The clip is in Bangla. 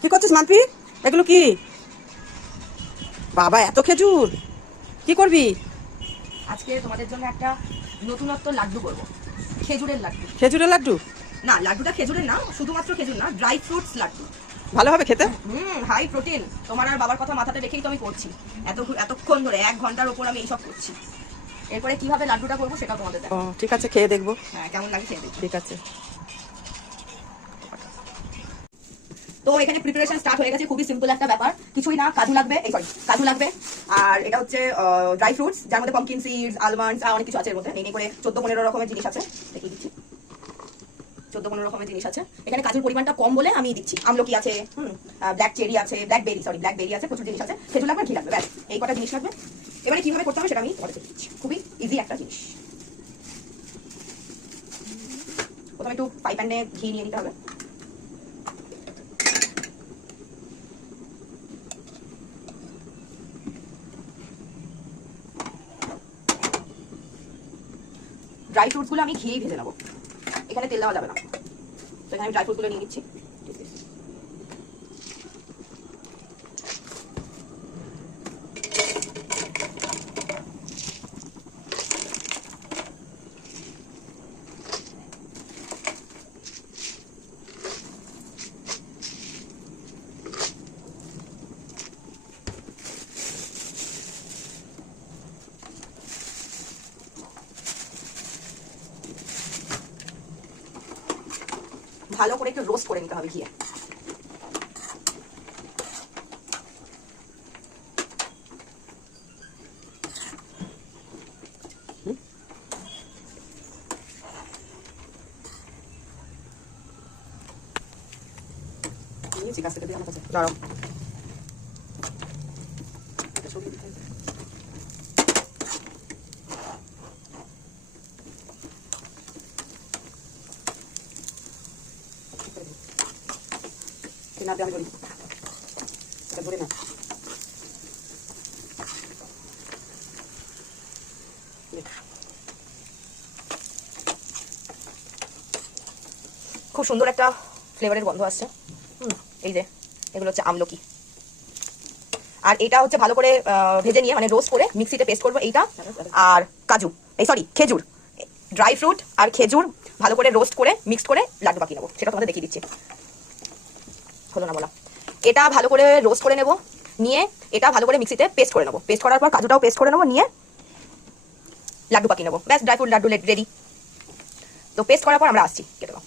কি করছিস মানপি? এগুলো কি বাবা, এত খেজুর! কি করবি? আজকে তোমাদের জন্য একটা নতুনত্ব লাড্ডু করব। খেজুরের লাড্ডু। খেজুরের লাড্ডু? না, লাড্ডুটা খেজুরের না, শুধুমাত্র খেজুর না, ড্রাই ফ্রুটস লাড্ডু। ভালো হবে খেতে? High protein. তোমার আর বাবার কথা মাথাতে রেখেই তো আমি করছি। এতক্ষণ ধরে 1 ঘন্টার উপর আমি এইসব করছি। এরপরে কিভাবে লাড্ডুটা করবো সেটাও তোমাদের ও দেখো। ঠিক আছে, খেয়ে দেখবো। হ্যাঁ, কেমন লাগে খেয়ে দেখো। ঠিক আছে। তো এখানে প্রিপারেশন স্টার্ট হয়ে গেছে। খুবই সিম্পল একটা ব্যাপার, কিছুই না। কাজু লাগবে, কাজু লাগবে। আর এটা হচ্ছে ড্রাই ফ্রুটস, যার মধ্যে পামকিন সিডস, আলমন্ডস আর অনেক কিছু আছে এর মধ্যে। এই করে 14-15 রকমের জিনিস আছে। দেখিয়ে দিচ্ছি। 14-15 রকমের জিনিস আছে। এখানে কাজুর পরিমাণটা কম বলে আমি দিচ্ছি। আমলকি আছে, ব্ল্যাক চেরি আছে, ব্ল্যাকবেরি আছে, প্রচুর জিনিস আছে। খেজুর লাগবে, ঘি লাগবে, ব্যাস এই কটা জিনিস লাগবে। এবারে কিভাবে করতে হবে সেটা আমি তোমাদের দিচ্ছি। খুবই ইজি একটা জিনিস। প্রথমে একটু ফ্রাই প্যানে ঘি নিয়ে নিতে হবে। ড্রাই ফ্রুটসগুলো আমি ঘিয়েই ভেজে নেবো, এখানে তেল দেওয়া যাবে না। তো এখানে আমি ড্রাই ফ্রুটসগুলো নিয়ে নিচ্ছি। ভালো করে একটু রোস্ট করে নিতে হবে ঘিয়ে। নিয়েছি কাছ থেকে দিয়ে আমার কাছে। দাঁড়াও, না দিয়ে আমি করি এটা ধরে না। খুব সুন্দর একটা ফ্লেভারের গন্ধ আসছে। এই যে এগুলো হচ্ছে আমলকি, আর এটা হচ্ছে ভালো করে ভেজে নিয়ে মানে রোস্ট করে মিক্সিতে পেস্ট করবো এইটা। আর কাজু, খেজুর, ড্রাই ফ্রুট আর খেজুর ভালো করে রোস্ট করে মিক্স করে লাড্ডু বাকি নেবো, সেটা তোমাদের দেখিয়ে দিচ্ছি। হলো না বলা। এটা ভালো করে রোস্ট করে নেবো, নিয়ে এটা ভালো করে মিক্সিতে পেস্ট করে নেবো। পেস্ট করার পর কাজুটাও পেস্ট করে নেবো, নিয়ে লাড্ডু বাকি নেবো। ব্যাস, ড্রাই ফ্রুট লাড্ডু রেডি। তো পেস্ট করার পর আমরা আসছি, কেটে দাও।